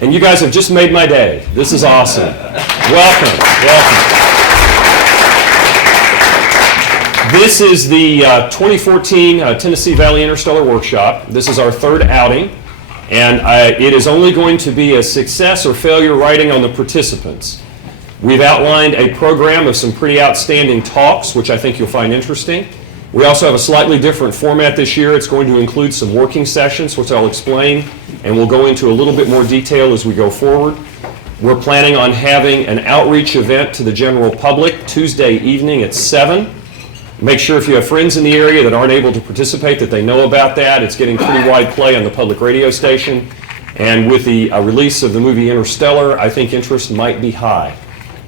And you guys have just made my day. This is awesome. Welcome, welcome. This is the 2014 Tennessee Valley Interstellar Workshop. This is our third outing, and it is only going to be a success or failure riding on the participants. We've outlined a program of some pretty outstanding talks, which I think you'll find interesting. We also have a slightly different format this year. It's going to include some working sessions, which I'll explain, and we'll go into a little bit more detail as we go forward. We're planning on having an outreach event to the general public Tuesday evening at 7. Make sure if you have friends in the area that aren't able to participate that they know about that. It's getting pretty wide play on the public radio station. And with the release of the movie Interstellar, I think interest might be high.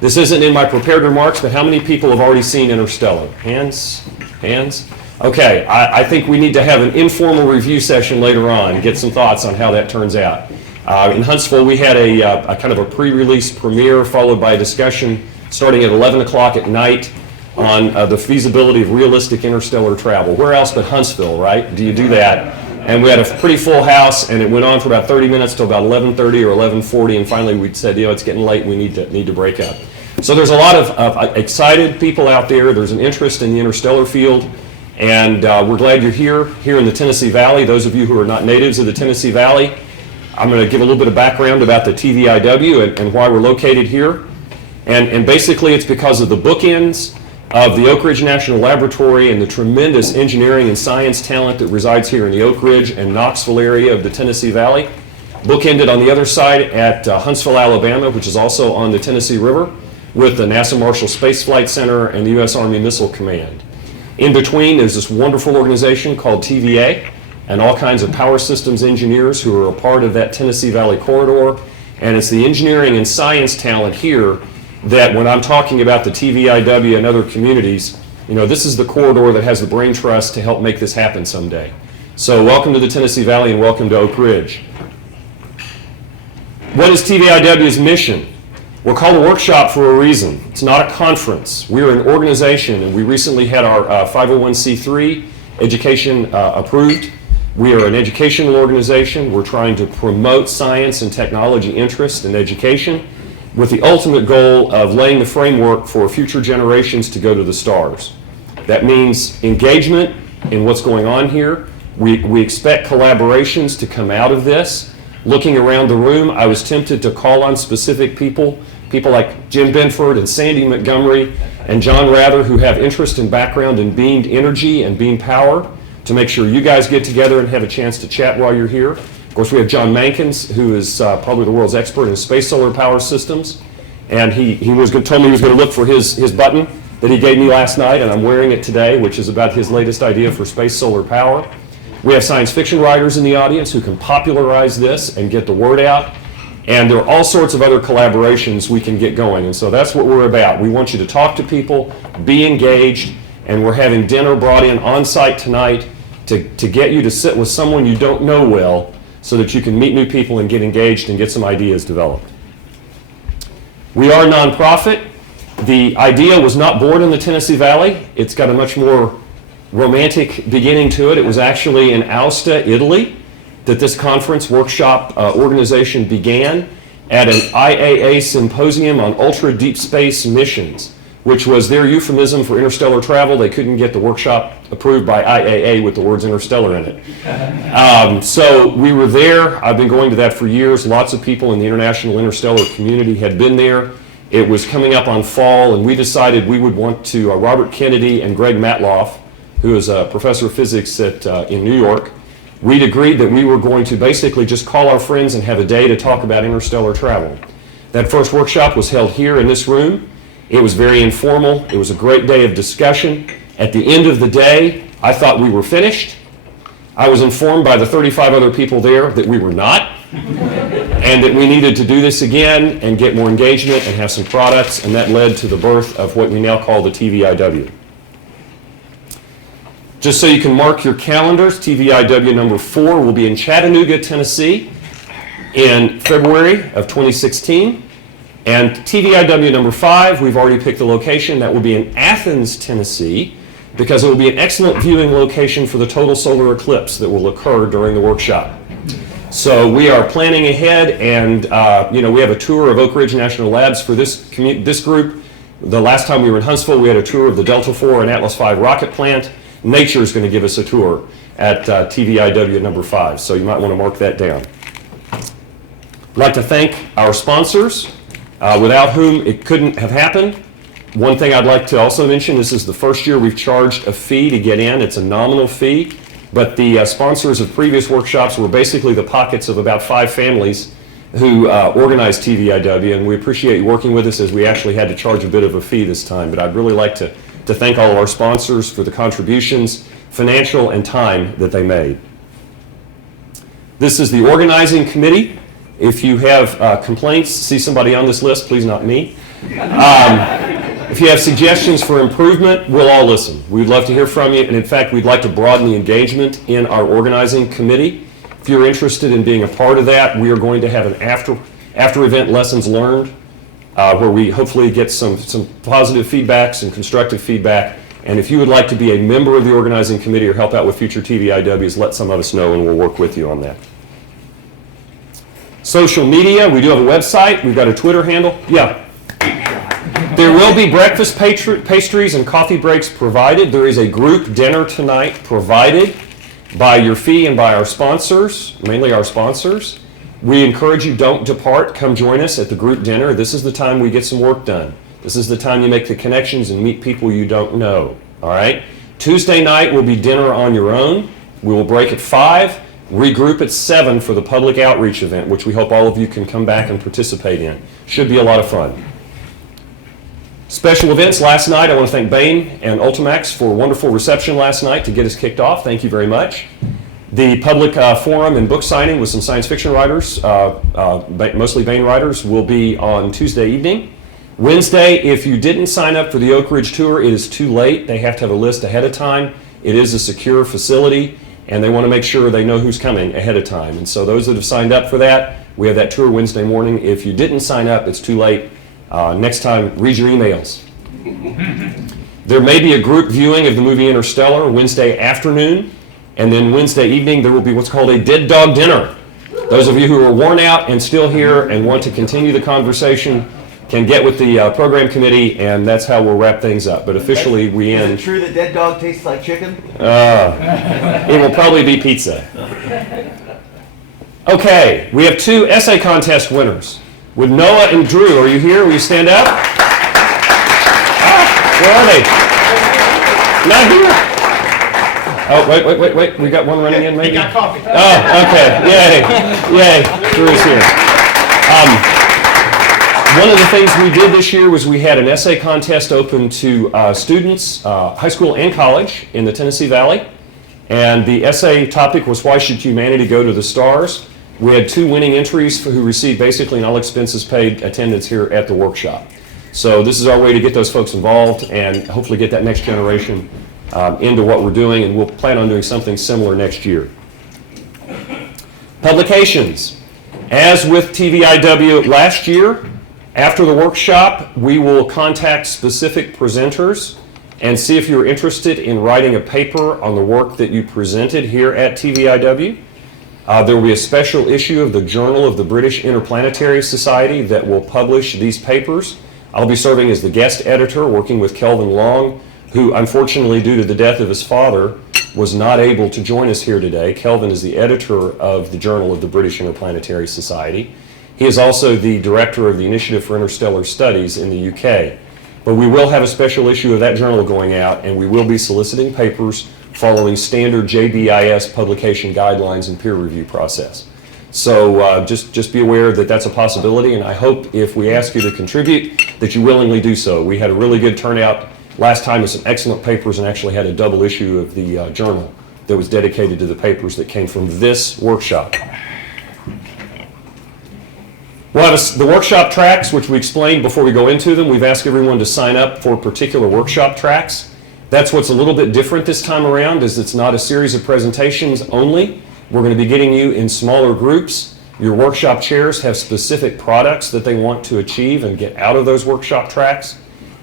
This isn't in my prepared remarks, but how many people have already seen Interstellar? Hands? Hands? Okay, I think we need to have an informal review session later on and get some thoughts on how that turns out. In Huntsville, we had a kind of a pre-release premiere followed by a discussion starting at 11 o'clock at night on the feasibility of realistic interstellar travel. Where else but Huntsville, right? Do you do that? And we had a pretty full house, and it went on for about 30 minutes till about 11:30 or 11:40, and finally we said, it's getting late, we need to break up. So there's a lot of excited people out there. There's an interest in the interstellar field, and we're glad you're here in the Tennessee Valley. Those of you who are not natives of the Tennessee Valley, I'm going to give a little bit of background about the TVIW and why we're located here. And basically it's because of the bookends of the Oak Ridge National Laboratory and the tremendous engineering and science talent that resides here in the Oak Ridge and Knoxville area of the Tennessee Valley. Bookended on the other side at Huntsville, Alabama, which is also on the Tennessee River, with the NASA Marshall Space Flight Center and the U.S. Army Missile Command. In between, there's this wonderful organization called TVA and all kinds of power systems engineers who are a part of that Tennessee Valley corridor. And it's the engineering and science talent here that when I'm talking about the TVIW and other communities, this is the corridor that has the brain trust to help make this happen someday. So welcome to the Tennessee Valley and welcome to Oak Ridge. What is TVIW's mission? We're called a workshop for a reason. It's not a conference. We're an organization, and we recently had our 501c3 education approved. We are an educational organization. We're trying to promote science and technology interest in education, with the ultimate goal of laying the framework for future generations to go to the stars. That means engagement in what's going on here. We expect collaborations to come out of this. Looking around the room, I was tempted to call on specific people like Jim Benford and Sandy Montgomery and John Rather, who have interest and background in beamed energy and beam power, to make sure you guys get together and have a chance to chat while you're here. Of course, we have John Mankins, who is probably the world's expert in space solar power systems. And he told me he was going to look for his button that he gave me last night, and I'm wearing it today, which is about his latest idea for space solar power. We have science fiction writers in the audience who can popularize this and get the word out. And there are all sorts of other collaborations we can get going. And so that's what we're about. We want you to talk to people, be engaged, and we're having dinner brought in on-site tonight to get you to sit with someone you don't know well, so that you can meet new people and get engaged and get some ideas developed. We are a nonprofit. The idea was not born in the Tennessee Valley. It's got a much more romantic beginning to it. It was actually in Aosta, Italy, that this conference workshop organization began at an IAA symposium on ultra deep space missions, which was their euphemism for interstellar travel. They couldn't get the workshop approved by IAA with the words interstellar in it. So we were there. I've been going to that for years. Lots of people in the international interstellar community had been there. It was coming up on fall, and we decided we would want to, Robert Kennedy and Greg Matloff, who is a professor of physics in New York, we'd agreed that we were going to basically just call our friends and have a day to talk about interstellar travel. That first workshop was held here in this room. It was very informal. It was a great day of discussion. At the end of the day, I thought we were finished. I was informed by the 35 other people there that we were not, and that we needed to do this again and get more engagement and have some products, and that led to the birth of what we now call the TVIW. Just so you can mark your calendars, TVIW number 4 will be in Chattanooga, Tennessee in February of 2016. And TVIW number 5, we've already picked the location. That will be in Athens, Tennessee, because it will be an excellent viewing location for the total solar eclipse that will occur during the workshop. So we are planning ahead, and we have a tour of Oak Ridge National Labs for this group. The last time we were in Huntsville, we had a tour of the Delta IV and Atlas V rocket plant. Nature is going to give us a tour at TVIW number 5, so you might want to mark that down. I'd like to thank our sponsors, without whom it couldn't have happened. One thing I'd like to also mention, this is the first year we've charged a fee to get in. It's a nominal fee, but the sponsors of previous workshops were basically the pockets of about 5 families who organized TVIW, and we appreciate you working with us as we actually had to charge a bit of a fee this time. But I'd really like to thank all of our sponsors for the contributions, financial and time, that they made. This is the organizing committee. If you have complaints, see somebody on this list, please not me. If you have suggestions for improvement, we'll all listen. We'd love to hear from you, and in fact, we'd like to broaden the engagement in our organizing committee. If you're interested in being a part of that, we are going to have an after-event lessons learned, where we hopefully get some positive feedback, some constructive feedback. And if you would like to be a member of the organizing committee or help out with future TVIWs, let some of us know, and we'll work with you on that. Social media, we do have a website. We've got a Twitter handle. Yeah. There will be breakfast pastries and coffee breaks provided. There is a group dinner tonight provided by your fee and by our sponsors, mainly our sponsors. We encourage you, don't depart. Come join us at the group dinner. This is the time we get some work done. This is the time you make the connections and meet people you don't know. All right? Tuesday night will be dinner on your own. We will break at 5, regroup at 7 for the public outreach event, which we hope all of you can come back and participate in. Should be a lot of fun. Special events last night. I want to thank Bain and Ultimax for a wonderful reception last night to get us kicked off. Thank you very much. The public forum and book signing with some science fiction writers, mostly Bain writers, will be on Tuesday evening. Wednesday, if you didn't sign up for the Oak Ridge tour, it is too late. They have to have a list ahead of time. It is a secure facility, and they want to make sure they know who's coming ahead of time. And so those that have signed up for that, we have that tour Wednesday morning. If you didn't sign up, it's too late. Next time, read your emails. There may be a group viewing of the movie Interstellar Wednesday afternoon, and then Wednesday evening there will be what's called a dead dog dinner. Those of you who are worn out and still here and want to continue the conversation can get with the program committee, and that's how we'll wrap things up. But officially, we end. Is it true that dead dog tastes like chicken? It will probably be pizza. Okay, we have 2 essay contest winners. With Noah and Drew, are you here? Will you stand up? Where are they? Not here. Oh, wait. We got one running in, maybe? Got coffee. Oh, okay. Yay. Drew's here. One of the things we did this year was we had an essay contest open to students, high school and college, in the Tennessee Valley. And the essay topic was, why should humanity go to the stars? We had 2 winning entries who received basically an all expenses paid attendance here at the workshop. So this is our way to get those folks involved and hopefully get that next generation into what we're doing, and we'll plan on doing something similar next year. Publications. As with TVIW last year, after the workshop, we will contact specific presenters and see if you're interested in writing a paper on the work that you presented here at TVIW. There will be a special issue of the Journal of the British Interplanetary Society that will publish these papers. I'll be serving as the guest editor, working with Kelvin Long, who unfortunately, due to the death of his father, was not able to join us here today. Kelvin is the editor of the Journal of the British Interplanetary Society. He is also the director of the Initiative for Interstellar Studies in the UK. But we will have a special issue of that journal going out, and we will be soliciting papers following standard JBIS publication guidelines and peer review process. So just be aware that that's a possibility, and I hope if we ask you to contribute that you willingly do so. We had a really good turnout last time with some excellent papers, and actually had a double issue of the journal that was dedicated to the papers that came from this workshop. We'll have the workshop tracks, which we explained before we go into them. We've asked everyone to sign up for particular workshop tracks. That's what's a little bit different this time around, is it's not a series of presentations only. We're going to be getting you in smaller groups. Your workshop chairs have specific products that they want to achieve and get out of those workshop tracks.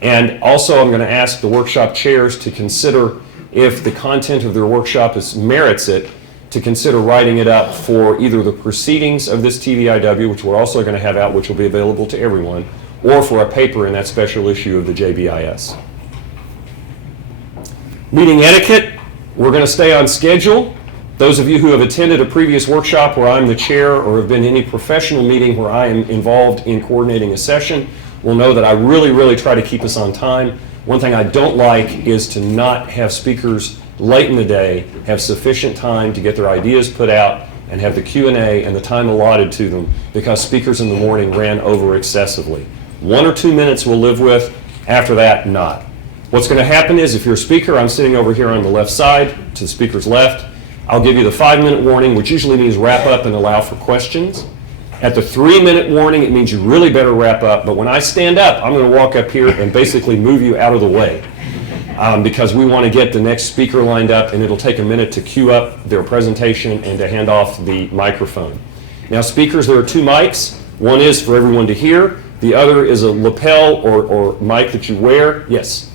And also I'm going to ask the workshop chairs to consider if the content of their workshop merits it, to consider writing it up for either the proceedings of this TVIW, which we're also going to have out, which will be available to everyone, or for a paper in that special issue of the JBIS. Meeting etiquette, we're going to stay on schedule. Those of you who have attended a previous workshop where I'm the chair or have been in any professional meeting where I am involved in coordinating a session will know that I really try to keep us on time. One thing I don't like is to not have speakers late in the day have sufficient time to get their ideas put out and have the Q&A and the time allotted to them because speakers in the morning ran over excessively. 1 or 2 minutes we'll live with, after that, not. What's going to happen is if you're a speaker, I'm sitting over here on the left side to the speaker's left. I'll give you the 5-minute warning, which usually means wrap up and allow for questions. At the 3-minute warning, it means you really better wrap up. But when I stand up, I'm going to walk up here and basically move you out of the way because we want to get the next speaker lined up, and it'll take a minute to queue up their presentation and to hand off the microphone. Now, speakers, there are 2 mics. One is for everyone to hear. The other is a lapel or mic that you wear. Yes?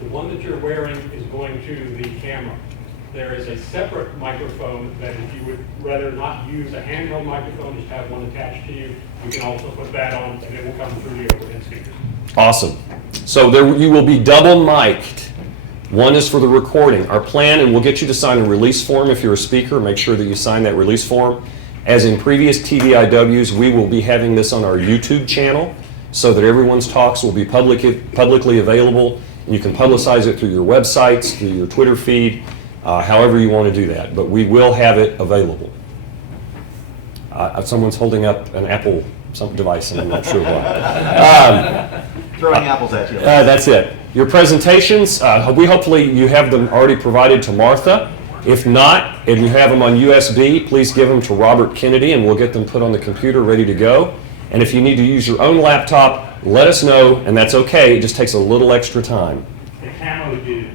The one that you're wearing is going to the camera. There is a separate microphone that if you would rather not use a handheld microphone, just have one attached to you, you can also put that on and it will come through the overhead speakers. Awesome. So there you will be double mic'd. One is for the recording. Our plan, and we'll get you to sign a release form if you're a speaker, make sure that you sign that release form. As in previous TVIWs, we will be having this on our YouTube channel so that everyone's talks will be publicly available. You can publicize it through your websites, through your Twitter feed, however you want to do that. But we will have it available. Someone's holding up an Apple device, and I'm not sure why. Throwing apples at you. That's it. Your presentations, hopefully you have them already provided to Martha. If not, and you have them on USB, please give them to Robert Kennedy and we'll get them put on the computer ready to go. And if you need to use your own laptop, let us know, and that's okay. It just takes a little extra time. The camo dude,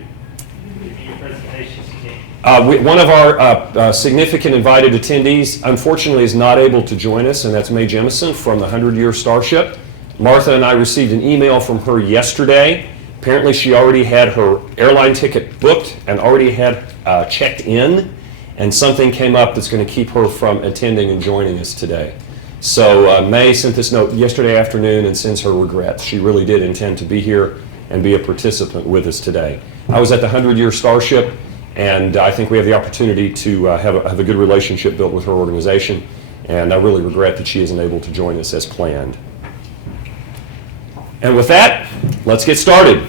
if your presentations today. One of our significant invited attendees, unfortunately, is not able to join us, and that's Mae Jemison from the 100-Year Starship. Martha and I received an email from her yesterday. Apparently, she already had her airline ticket booked and already had checked in, and something came up that's going to keep her from attending and joining us today. So Mae sent this note yesterday afternoon and sends her regrets. She really did intend to be here and be a participant with us today. I was at the 100-Year Starship, and I think we have the opportunity to have a good relationship built with her organization, and I really regret that she isn't able to join us as planned. And with that, let's get started.